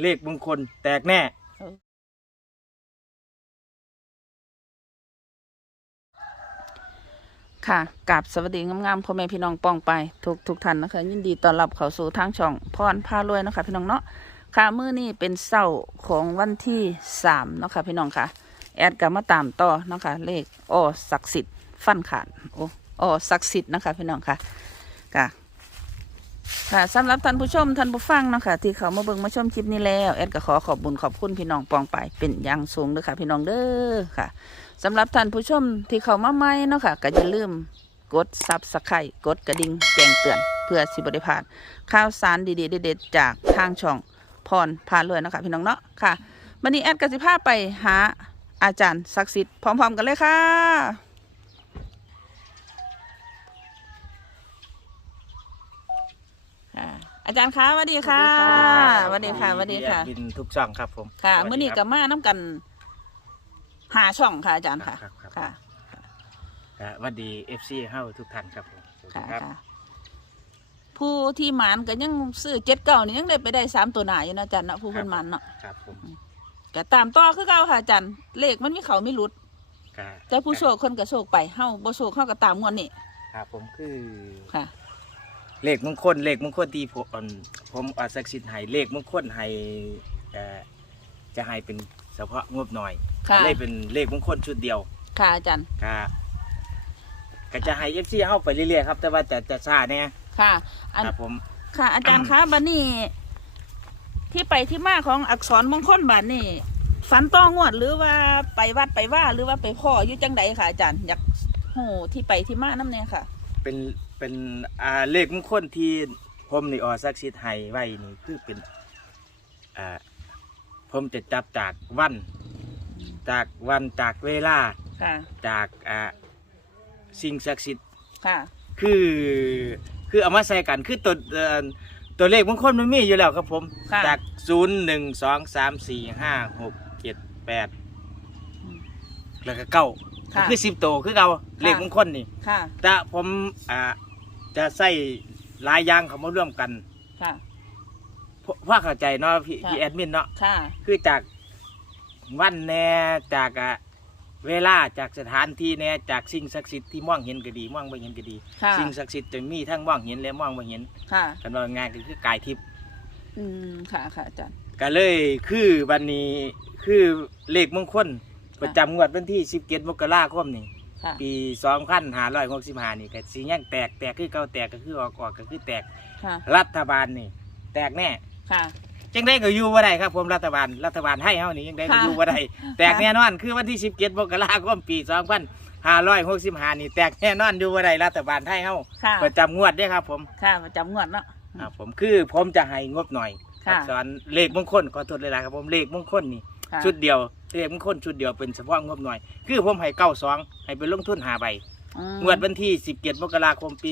เลขมงคลแตกแน่ค่ะกับสวัสดีงามๆพ่อแม่พี่น้องป้องไปทุกทุกท่านนะคะ ยินดีต้อนรับเข้าสู่ทางช่องพรพารวยนะคะพี่น้องเนาะค่ะมื้อนี้เป็นเสาร์ของวันที่สามเนาะค่ะพี่น้องค่ะ แอดก็มาตามต่อเนาะค่ะเลขอ้อศักดิ์สิทธิ์ฟันขาดโอ้อ้อศักดิ์สิทธิ์นะคะพี่น้องค่ะค่ะ ค่ะสำหรับท่านผู้ชมท่านผู้ฟังเนาะค่ะที่เขามาเบิ่งมาชมคลิปนี้แล้วแอดก็ขอขอบบุญขอบคุณพี่น้องปองไปเป็นอย่างสูงเด้อค่ะ พี่น้องเด้อค่ะสำหรับท่านผู้ชมที่เข้ามาใหม่เนาะค่ะ ก็อย่าลืมกดซับสไครต์กดกระดิ่งแจ้งเตือน เพื่อสิบได้พลาดข่าวสารดีๆเด็ดๆจากทางช่องพรพารวยเนาะคะพี่น้องเนาะค่ะวันนี้แอดกสิภาไปหาอาจารย์ศักดิ์สิทธิ์พร้อม ๆ กันเลยค่ะ อาจารย์คะสวัสดีค่ะสวัสดีค่ะสวัสดีค่ะบินทุกช่องครับผมค่ะสวัสดีมื้อนี้คก็รับมาน้ำกัน หาช่องค่ะ อาจารย์ค่ะครับครับค่ะอ่าสวัสดีเอฟซีเฮาทุกท่านครับผมสวัสดีค่ะครับค่ะผู้ที่หมานก็ยังซื้อเจ็ดเก้านี่ยังได้ไปได้สามตัวหนาอยู่นะอาจารย์เนาะผู้เพิ่นหมานเนาะครับผมก็ตามต่อคือเก่าค่ะอาจารย์เลขมันมีเขาไม่หลุดก็แต่ผู้โชคคนก็โชคไปเฮาบ่โชคเฮาก็ตามงวดนี่ครับผมคือค่ะ เลขมงคลเลขมงคลที่ผมอันผมอาศักดิ์สิทธิ์ให้เลขมงคลให้เอ่อจะให้เป็นเฉพาะงบหน่อยค่ะ เลยเป็นเลขมงคลชุดเดียวค่ะอาจารย์ ก็ก็จะให้เอฟซีเฮาไปเรื่อยๆครับ แต่ว่าจะจะช้าแน่ค่ะ อัน ครับผมค่ะ อาจารย์คะบัดนี้ที่ไปที่มาของอักษรมงคลบัดนี้ฝันต้องวดหรือว่าไปวัดไปว่าหรือว่าไปพ่ออยู่จังใดค่ะอาจารย์อยากโหที่ไปที่มาน้ำเนี่ยค่ะ เป็นเป็นอ่าเลขมงคลที่ผมนี่ออสักชิดให้ไว้นี่คือเป็นอ่าผมจะจับจากวัน จากวันจากเวลาค่ะ จากอ่าสิ่งศักดิ์สิทธิ์ค่ะ คือคือเอามาใส่กันคือตัวเอ่อตัวเลขมงคลมันมีอยู่แล้วครับผม ค่ะ จากศูนย์หนึ่งสองสามสี่ห้าหกเจ็ดแปดอืมแล้วก็เก้า ค่ะ คือสิบตัวคือเราเลขมงคลนี่ ค่ะ แต่ผมอ่าจะใส่หลายอย่างเขามาร่วมกันค่ะ เพราะว่าเข้าใจเนาะพี่ค่ะ พี่แอดมินเนาะค่ะ คือจากวันแน่จากอะเวลาจากสถานที่แน่จากสิ่งศักดิ์สิทธิ์ที่มองเห็นก็ดีมองไม่เห็นก็ดี ค่ะ สิ่งศักดิ์สิทธิ์จะมีทั้งมองเห็นและมองไม่เห็นค่ะ กันว่าง่ายก็คือกายทิพย์ อืม ค่ะ ค่ะอาจารย์ ก็เลยคือวันนี้คือเลขมงคล ประจำงวดวันที่17มกราคมนี่ค่ะปี2565นี่ก็สิยังแตกแตกคือเก่าแตกก็คือออกออกก็คือแตกค่ะรัฐบาลนี่ แตกแน่ค่ะ จังได้ก็อยู่ว่าได้ครับผมรัฐบาลรัฐบาลให้เฮานี่ยังได้ก็ค่ะอยู่ว่าได้แตกแน่นอนคือวันที่17มกราคมปี2565นี่แตกแน่นอนอยู่ว่าได้รัฐบาลให้เฮาค่ะประจำงวดเด้อครับผม ค่ะประจำงวดเนาะ ครับผมคือผมจะให้งบหน่อยค่ะ อักษรเลขมงคลขอโทษเลยนะครับผมเลขมงคลนี่ค่ะชุดเดียว เลขมงคลชุดเดียวเป็นเฉพาะงบหน่อย คือผมให้เก้าสองให้ไปลงทุนหาใบอืมงวดวันที่17มกราคมปี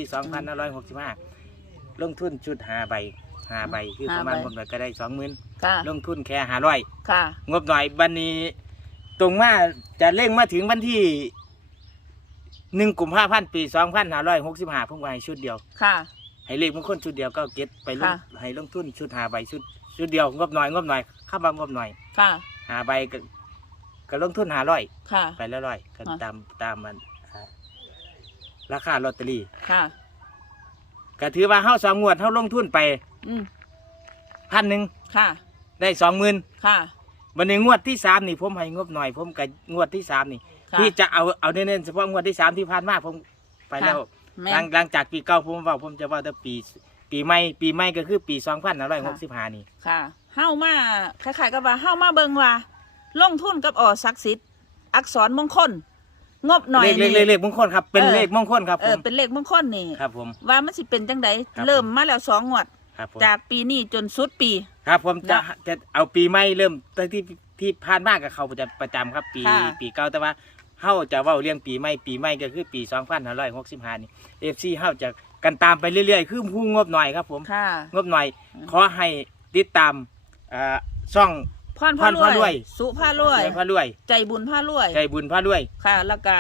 2565ลงทุนชุดหาใบหาใบคือประมาณงบหน่อยก็ได้สองหมื่นค่ะลงทุนแค่หาร้อย ค่ะงบหน่อยบันนี้ ตรงมาจะเร่งมาถึงวันที่หนึ่งกุมภาพันธ์ปีสองพันห้าร้อยหกสิบห้าผมก็ให้ชุดเดียว ค่ะ ให้เลขมงคลชุดเดียวก็เก็ตไปลงค่ะ ให้ลงทุนชุดหาใบชุดชุดเดียวงบหน่อยงบหน่อยข้ามบางงบหน่อยค่ะหาใบก็ ก็ลงทุนหาร้อยค่ะ ไปละร้อยกันอ่าตามตามมันอ่าราคาลอตเตอรี่ค่ะ ก็ถือว่าเฮาสองงวดเฮาลงทุนไปอืมพันหนึ่งค่ะ ได้สองหมื่นค่ะ วันนี้งวดที่สามนี่ผมให้งบหน่อย ผมกับงวดที่สามนี่ ค่ะ ที่จะเอาเอาเน้นๆเฉพาะงวดที่สามที่ผ่านมาผมไปแล้ว แม่หลังน หลังจากปีเก่าผมเว่าผมจะว่าแต่ปีปีใหม่ปีใหม่ก็คือปีสองพันห้าร้อยหกสิบห้านี่ ค่ะเฮ้ามาคล้ายๆกับว่าเฮ้ามาเบิ่งว่า ลงทุนกับอ๋อศักดิ์สิทธิ์อักษรมงคล งบหน่อยเลขเลขเลขเลขมงคลครับ เป็นเออ เลขมงคลครับเอผอมเป็นเลขมงคลนี่ ครับผม ว่ามันสิเป็นจังไดครับ เริ่มมาแล้วสองงวด ครับผมจากปีนี้จนสุดปี ครับผมจะนะจะเอาปีใหม่เริ่มตั้งที่ที่ผ่านมากับเขาประจำประจำครับปีค่ะ ปีเก่าแต่ว่าเฮาจะเว้าเรื่องปีใหม่ปีใหม่ก็คือปีสองพันห้าร้อยหกสิบห้านี่เอฟซีเฮาจะกันตามไปเรื่อยๆ คือผู้งบหน่อยครับผม ค่ะ งบหน่อยอืมขอให้ติดตามอ่าช่อง พรพารพรพารววย ย สุพารวยใจพระรวย ใจบุญพารวย ใจบุญพระรวย ค่ะ แล้วก็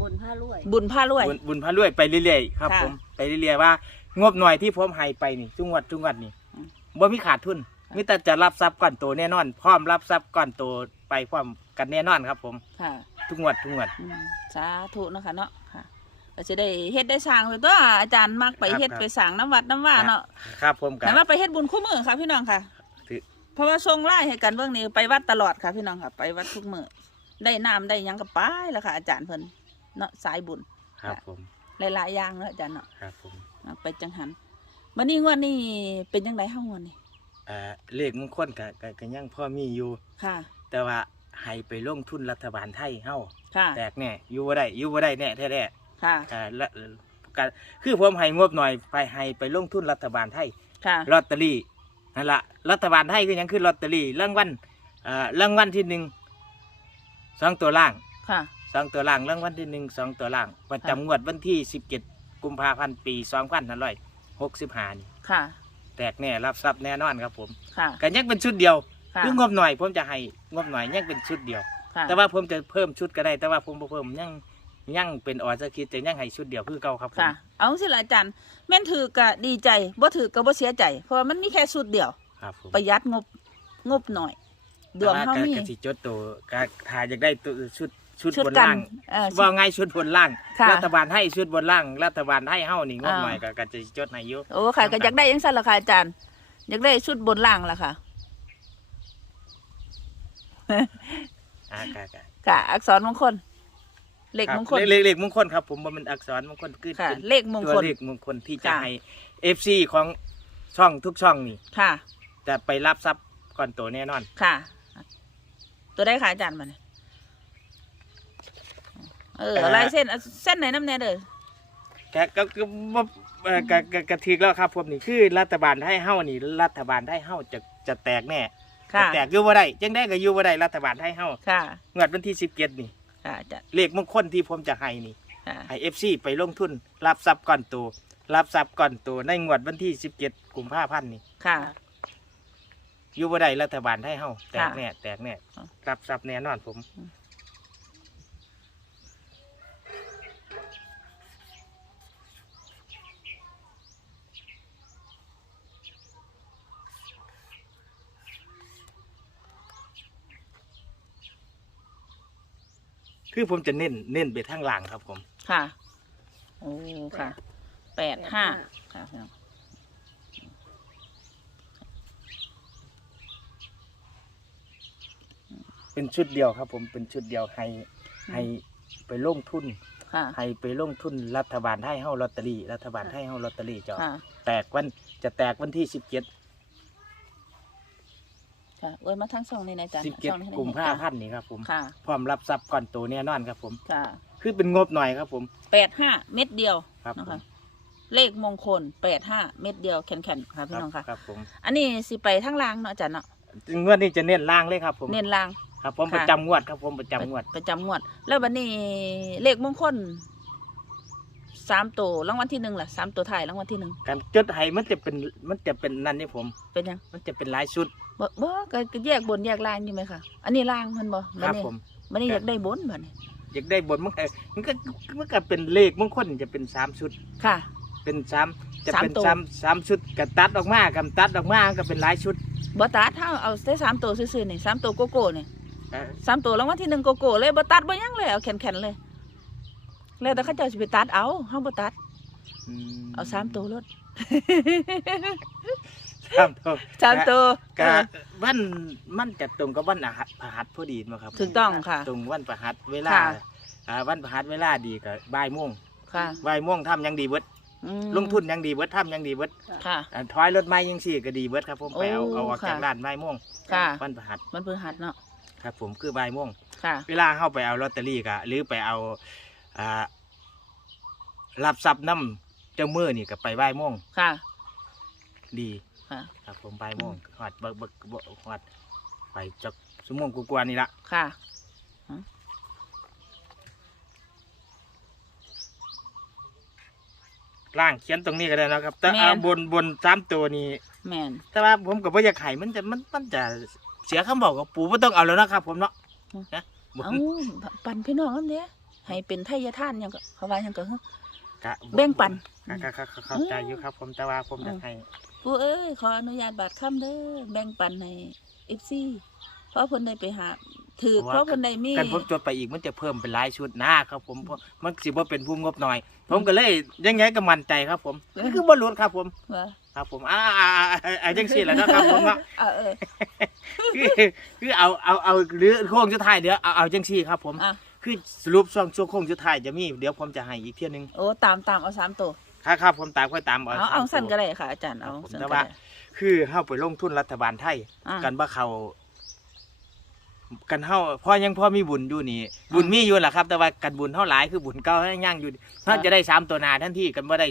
บุญผ้ารวย บุญพารวย บุญบุญพระรวยไปเรื่อยๆครับค่ะผมไปเรื่อยๆว่างบหน่อยที่ผมให้ไปนี่จุงวัดจุงวัดนี่อืม บ่มีขาดทุนมีแต่จะรับทรัพย์ก้อนโตแน่นอน พร้อมรับทรัพย์ก้อนโตไปพร้อมกันแน่นอนครับ ผมค่ะทุกงวดทุกงวด อืมสาธุเนาะคะเนาะค่ะก็จะได้เฮ็ดได้สร้างไปตัวอาจารย์มักไปครับเฮ็ดครับ ไปสร้างน้ำวัดน้ำว่าเนาะครับผมกัแต่ว่าไปเฮ็ดบุญคู่มือค่ะพี่น้องค่ะถือ เพราะว่าทรงไล่ให้กันเบื้องนี้ไปวัดตลอดค่ะพี่น้องค่ะ ไปวัดทุกมือได้น้ำได้หยังก็ไปแล้วค่ะ อาจารย์เพิ่นเนาะสายบุญครับผมหลายๆอย่างเนาะอาจารย์เนาะครับผมเอาไปจังหันวันนี้งวดนี้เป็นยังไงห้างวดนี้เอ่อเลขมงคลก็ก็ก็ยังพอมีอยู่ ค่ะ แต่ว่าให้ไปลงทุนรัฐบาลไทยเฮาค่ะ แตกแน่อยู่บ่ได้อยู่บ่ได้แน่แท้ๆค่ะอ่าละการคือผมให้งบหน่อยไปให้ไปลงทุนรัฐบาลไทยค่ะลอตเตอรี่ นั่นละรัฐบาลไทยคือหยังคือลอตเตอรี่รางวัลเอ่อรางวัลที่หนึ่งสองตัวล่างค่ะ สองตัวล่างรางวัลที่หนึ่งสองตัวล่างประจำงวดวันที่สิบเจ็ดกุมภาพันธ์ปีสองพันห้าร้อยหกสิบห้านี่ค่ะ แตกแน่รับทรัพย์แน่นอนครับผมค่ะ กันยังเป็นชุดเดียวค่ะ คืองบหน่อยผมจะให้งบหน่อยยังเป็นชุดเดียว ค่ะ แต่ว่าผมจะเพิ่มชุดก็ได้แต่ว่าผมบ่เพิ่มยัง ยังเป็นออสคิดจะยังให้ชุดเดียวคือเก่าครับผมค่ะ เอาสิละอาจารย์แม่นถือก็ดีใจบ่ถือก็บ่เสียใจ เพราะว่ามันมีแค่สุดเดียว ครับผมประหยัดงบงบหน่อยดวงเฮามีแต่ว่ก็สิจดตัวก็ถ่ายอยากได้ตัวชุดชุดชุดบนกันล่างเออ ว่าไงชุดบนล่าง ค่ะ รัฐบาลให้ชุดบนล่าง รัฐบาลให้เฮานี่งบอ่าหน่อยก็ก็จะจดให้อยู่โอ้ค่ะก็อยากได้ยังสั้นละค่ะอาจารย์อยากได้ชุดบนล่างละค่ะ อ่าค่ะค่ะค่ะ อักษรมงคล เลขครับมงคลเลขเลขมงคลครับ ผมบ่แมันอักษรมงคลคือค่ะ เป็นเลขมงตัวคลเลขมงคลที่จะค่ะ ให้ FC ของช่องทุกช่องนี่ค่ะ จะไปรับทรัพย์ก่อนตัวแน่นอน ค่ะ ตัวได้ค่ะอาจารย์มาเนี่ยเออเอ่อลายเส้นเอาเส้นไหนน้ำแน่เด้อก็ก็ก็บ่เอ่อก็ก็ก็ถูกแล้วครับผมนี่คือรัฐบาลให้เฮานี่ รัฐบาลให้เฮาจะจะแตกแน่ค่ะแตกอยู่บ่ได้จังได้ก็อยู่บ่ได้รัฐบาลให้เฮาค่ะ งวดวันที่17นี่ ค่ะอาจารย์เลขมงคลที่ผมจะให้นี่ค่ะให้ FC ไปลงทุน รับทรัพย์ก่อนโตรับทรัพย์ก่อนโตในงวดวันที่17กุมภาพันธ์นี่ค่ะ อยู่บ่ได้รัฐบาลให้เฮาแตกค่ะแน่แตกแน่ค่ะรับทรัพย์แน่นอนผม อืม คือผมจะเน้นเน้นไปทางล่างครับ ผมค่ะโอ้ค่ะแปดห้าค่ะพี่น้องเป็นชุดเดียวครับ ผมเป็นชุดเดียวให้ให้ไปลงทุนค่ะ ให้ไปลงทุนรัฐบาลให้เฮาลอตเตอรี่รัฐบาลให้เฮาลอตเตอรี่จะค่ะ แตกวันจะแตกวันที่สิบเจ็ด ค่ะเว้ยมาทั้งสองนี่นะอาจารย์สิบเจ็ดช่องนี้นะกุมภาพันธ์นี่ครับผมค่ะ พร้อมรับทรัพย์ก่อนโตแน่นอนครับผม ค่ะคือเป็นงบหน่อยครับผมแปดห้าเม็ดเดียวครับนะผคะมเลขมงคลแปดห้าเม็ดเดียวแข็งๆค่ะพี่น้องค่ะ ครับผมอันนี้สิไปทั้งล่างเนาะอาจารย์เนาะงวดนี้จะเน้นล่างเลยครับผมเน้นล่าง ครับผมค่ะ ประจำงวดครับผมประจำงวด ประจำงวด แล้ววันนี้เลขมงคล สามตัวรางวัลที่หนึ่งล่ะสามตัวท้ายรางวัลที่หนึ่งการจดให้มันจะเป็นมันจะเป็นนั่นนี่ผม เป็นยังมันจะเป็นหลายชุดบ่บ่ก็ก็แยกบนแยกล่างอยู่ไหมคะอันนี้ล่างมันบ่ครับนี้ผมมันนี่คอรับยากได้บนบ่เนี่ยอยากได้บนมันก็มันก็มันก็เป็นเลขมงคลจะเป็นสามชุด ค่ะ เป็นสามจะสามเป็นตัวสามสามชุดกับตัดออกมากับตัดออกมาก็เป็นหลายชุดบ่ตัดถ้าเอาได้สามตัวซื่อๆนี่สามตัวโกโก้นี่เอ่อสามตัวรางวัลที่หนึ่งโกโก้เลยบ่ตัดบ่หยังเลยเอาแข็งๆเลย แล้วแต่เขาเจ้าสิไปตัดเอาเฮาบ่ตัดมเอาสามตัวรถสามตัวสามตัวก็เออวันมันจะตรงกับวันอาหารพฤหัสพอดีมั้งครับถูกต้องค่ะ ตรงวันพฤหัสเวลาค่ะอ่าวันพฤหัสเวลาดีก็บ่ายโมงค่ะบ่ายโมงทำยังดีเบิดอืมลงทุนยังดีเบิดทำยังดีเบิดค่ะอ่าถอยรถไม้ยังสี่ก็ดีเบิดครับผมไปเอาโอ้เอาออกจากค่ะร้านบ่ายโมงค่ะวันพฤหัสมันเพิ่งหัดเนาะครับผมคือบ่ายโมงค่ะ เวลาเข้าไปเอาลอตเตอรี่ก็หรือไปเอา อ่ารับทรัพย์น้ำเจ้ามือนี่ก็ไปบ่ายโมงค่ะ ดีค่ะ ครับผมบ่ายโมงหอดเบิกเบิกเบิกหอดไปจักชั่วโมงกว่าๆนี่ละค่ะล่างเขียนตรงนี้ก็ได้นะครับ แต่แม่นเอาบนบนสามตัวนี้ แม่นแต่ว่าผมกับว่าอยากไห้มันจะมันมันจะเสียคำบอกกับปู่ไม่ต้องเอาแล้วนะครับ ผมเนาะนะบน เอ้าปันพี่น้องนั่นเด้ ให้เป็นไทยทานหยังก็เขาว่าหยังก็เฮ้อกะแบ่งปัน กะกะกะกะเข้าใจอยู่ครับ ผมแต่ว่าผมอยากให้ปูเอ้ยขออนุญาตบาดค่ำเด้อแบ่งปันในเอฟซีเพราะเพิ่นได้ไปหาถือเพราะเพิ่นได้มีกันผมจดไปอีกมันจะเพิ่มเป็นหลายชุดนะครับ ผมเพราะมันสิบ่เป็นผู้งบหน่อย ผมก็เลยยังไงก็มั่นใจครับ ผมนี่คือบ่หลุดครับ ผม ว่าครับผมอ่าอ่าอ่าอ่าอ่าจังซี่แหละเนาะครับผมเนาะ เออเออ คือคือเอาเอาเอาหรือโค้งสุดท้ายเดี๋ยวเอาเอาจังซี่ครับผม อะ คือสรุปช่วงช่วงโค้งสุดท้ายจะมีเดี๋ยวผมจะให้อีกเที่ยหนึงโอ้ตามตามเอาสามตัวครับครับผมตามค่อยตามเอาสมเอาสั้นตัวก็ได้ค่ะอาจารย์เอาครับผมสั้นแต่ก็ว่า ได้ คือเฮาไปลงทุนรัฐบาลไทย อะกันบ่เขากันเฮาพอยังพอมีบุญอยู่นี่ บุญมีอยู่แหละครับ แต่ว่ากันบุญเท่าหลายคือบุญเก่าให้ย่างอยู่ถ้าจะได้สามตัวหนาทันทีกันบ่ได้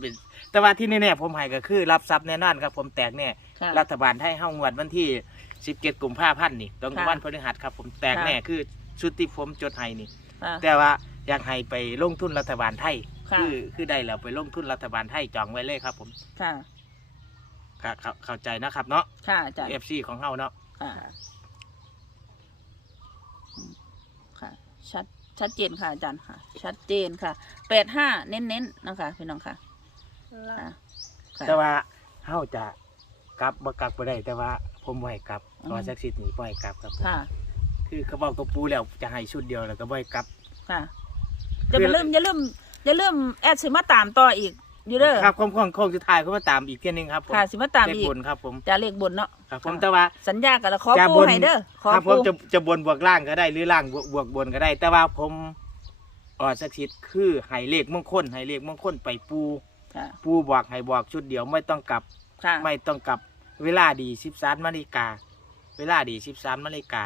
เป็นแต่ว่าที่แน่ๆผมให้ก็คือ รับทรัพย์แน่นอนครับผมแตกแน่ค่ะรัฐบาลไทยเฮางวดวันที่ 17กุมภาพันธ์นี่ตรงค่ะวันพฤหัสครับ ผมแตกแน่คือ ชุดที่ผมจดให้นี่ค่ะ แต่ว่าอยากให้ไปลงทุนรัฐบาลไทยค่ะ คือคือได้แล้วไปลงทุนรัฐบาลไทยจองไว้เลยครับผมค่ะเข้าเข้าเข้าใจนะครับเนาะ ค่ะอาจารย์ FC ของเฮาเนาะ ค่ะอืมค่ะ ชัด ชัดเจนค่ะอาจารย์ค่ะ ชัดเจนค่ะ แปดห้าเน้นๆนะคะพี่น้องค่ะค่ะค่ะ แต่ว่าเฮาจะกลับบ่กลับบ่ได้แต่ว่าผมบ่ให้กลับอืมขอสักดิ์สิทธิ์นี่บ่ให้กลับครับผม ค่ะ คือเขาบอกกับปูแล้วจะให้ชุดเดียวแล้วก็บ่ให้กลับ ค่ะจะมาเริ่าลืมอย่าลืมอย่าลืมแอดสิมาตามต่ออีกอยู่เด้อครับโค้งโค้งสุดท้ายเขามาตามอีกเที่ยหนึงครับผมค่ะสิมาตามเลขอีกบนครับผมจะเลขบนเนาะครับผมค่ะแต่ว่าสัญญากันแล้วขอจะปูบนให้เด้อขอครับผปูมจะจะบนบวกล่างก็ได้หรือล่างบวกบวกบนก็ได้ แต่ว่าผมออสักดิ์สิทธิ์คือให้เลขมงคลให้เลขมงคลไปปูค่ะปูบอกให้บอกชุดเดียวไม่ต้องกลับ ค่ะไม่ต้องกลับเวลาดีสิบสามนาฬิกา เวลาดีสิบสามนาฬิกา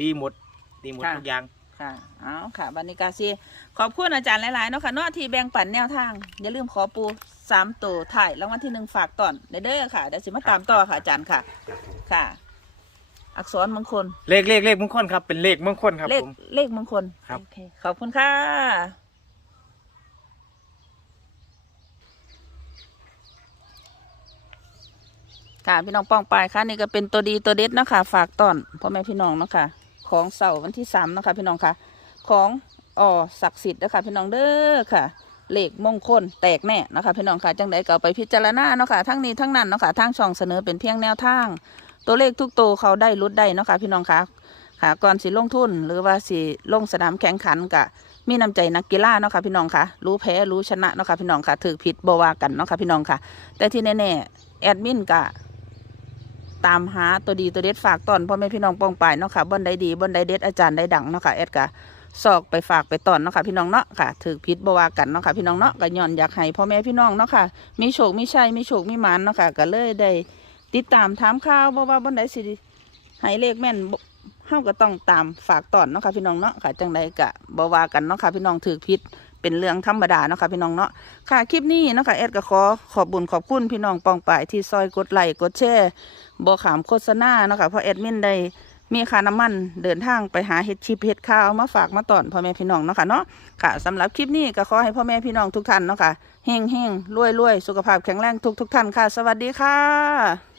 ดีหมด ดีหมดทุกอย่าง ค่ะ เอาค่ะบันนิกาซีขอบคุณอาจารย์หลายๆเนาะค่ะเนาะที่แบ่งปันแนวทาง อย่าลืมขอปูสามตัวถ่ายรางวัลที่หนึ่งฝากตอนเด้อค่ะ เดี๋ยวสิมาตามต่อค่ะอาจารย์ค่ะ ค่ะ อักษรมงคล เลขเลขเลขมงคลครับ เป็นเลขมงคลครับเลขผม เลขมงคลครับ โอเคขอบคุณค่ะ ค่ะพี่น้องป้องปายค่ะนี่ก็เป็นตัวดีตัวเด็ดเนาะคะฝากต้อนพ่อแม่พี่น้องเนาะค่ะ ของเสาร์วันที่สามนะคะพี่น้องค่ะ ของอ่อศักดิ์สิทธิ์นะคะพี่น้องเด้อค่ะเลขมงคลแตกแน่นะคะพี่น้องค่ะจังใดก็เอาไปพิจารณาเนาะค่ะทั้งนี้ทั้งนั้นเนาะค่ะทางช่องเสนอเป็นเพียงแนวทาง ตัวเลขทุกตัวเขาได้รุดได้เนาะค่ะพี่น้องค่ะค่ะก่อนสิลงทุนหรือว่าสิลงสนามแข่งขันกะมีน้ำใจนักกีฬาเนาะค่ะพี่น้องค่ะรู้แพ้รู้ชนะเนาะค่ะพี่น้องค่ะถือผิดบวากันเนาะค่ะพี่น้องค่ะ แต่ที่แน่ๆแอดมินกะ ตามหาตัวดีตัวเด็ดฝากตอนพ่อแม่พี่น้องปองปายเนาะค่ะบนใดดีบนใดเด็ดอาจารย์ได้ดังเนาะค่ะแอดกะสอกไปฝากไปตอนเนาะค่ะพี่น้องเนาะค่ะถือพิษบวากันเนาะค่ะพี่น้องเนาะก็ย้อนอยากให้พ่อแม่พี่น้องเนาะค่ะมีโชคมีชัยมีโชคมีหมานเนาะค่ะก็เลยได้ติดตามถามข่าวบ่ว่าบนใดสิให้เลขแม่นบ่เฮาก็ต้องตามฝากตอนเนาะค่ะพี่น้องเนาะค่ะจังใดก็บ่ว่ากันเนาะค่ะพี่น้องถือพิษ เป็นเรื่องธรรมดาเนาะค่ะพี่น้องเนาะค่ะคลิปนี้เนาะค่ะแอดก็ขอขอบบุญขอบคุณพี่น้องปองปายที่ซอยกดไลค์กดแชร์บอขามโฆษณาเนาะค่ะเพราะแอดมินได้มีค่าน้ำมันเดินทางไปหาเห็ดชิปเห็ดข้าวมาฝากมาตอนพ่อแม่พี่น้องเนาะค่ะเนาะค่ะสำหรับคลิปนี้ก็ขอให้พ่อแม่พี่น้องทุกท่านเนาะค่ะเฮงเฮงรวยรวยสุขภาพแข็งแรงทุกทุกท่านค่ะ สวัสดีค่ะ